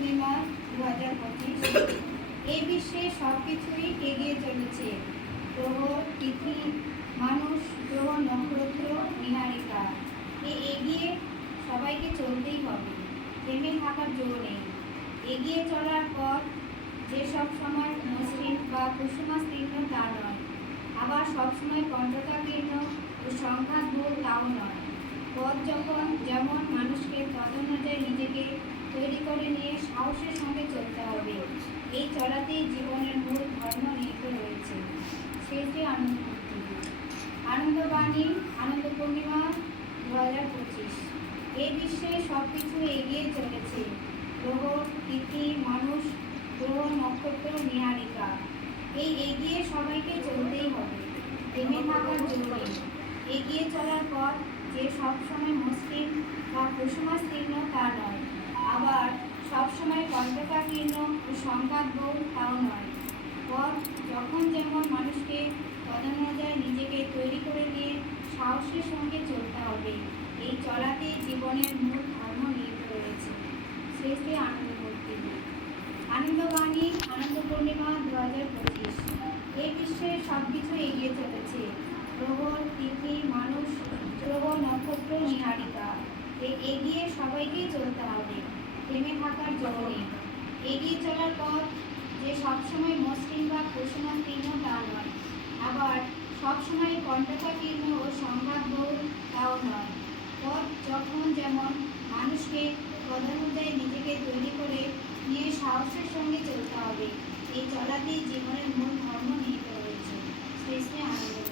পূর্ণিমা 2025। এই বিশ্বে সব কিছুই এগিয়ে চলেছে। গ্রহ, তিথি, মানুষ, গ্রহ, নক্ষত্র, নীহারিকা। এগিয়ে সবাইকে চলতেই হবে, থেমে থাকার জো নেই। এগিয়ে চলার পথ যে সব সময় মসৃণ বা কুসুমাস্তীর্ণ তা নয়, আবার সবসময় কণ্টকাকীর্ণ ও সংঘাতবহুল তাও নয়। পথ যখন যেমন মানুষকে তদনুযায়ী নিজেকে তৈরি করে নিয়ে সাহসের সঙ্গে চলতে হবে। এই চলাতেই জীবনের মূল ধর্ম নিহিত রয়েছে। শেষে আনন্দবাণী, আনন্দ পূর্ণিমা 2025। এই বিশ্বে সব কিছু এগিয়ে চলেছে। গ্রহ, তিথি, মানুষ, গ্রহ, নক্ষত্র, নীহারিকা। এগিয়ে সবাইকে চলতেই হবে, থেমে থাকার জন্য। এগিয়ে চলার পথ যে সবসময় মসৃণ বা কুসুমাস্তীর্ণ তা নয়, আবার সবসময় কণ্টকাকীর্ণ ও সংঘাতবহুল তাও নয়। পথ যখন যেমন মানুষকে তদনুযায়ী নিজেকে তৈরি করে নিয়ে সাহসের সঙ্গে চলতে হবে। এই চলাতেই জীবনের মূল ধর্ম নিহিত রয়েছে। শেষে আনন্দবাণী, আনন্দ পূর্ণিমা 2025। এই বিশ্বে সব কিছু এগিয়ে চলেছে। গ্রহ, তিথি, মানুষ, গ্রহ, নক্ষত্র, নীহারিকা। এগিয়ে সবাইকেই চলতে হবে, থেমে থাকার জো নেই। এগিয়ে চলার পথ যে সবসময় মসৃণ বা কুসুমাস্তীর্ণ তা নয়, আবার সবসময় কণ্টকাকীর্ণ ও সংঘাতবহুল তাও নয়। পথ যখন যেমন মানুষকে তদনুযায়ী নিজেকে তৈরি করে নিয়ে সাহসের সঙ্গে চলতে হবে। এই চলাতেই জীবনের মূল ধর্ম নিহিত রয়েছে। শেষে আনন্দ।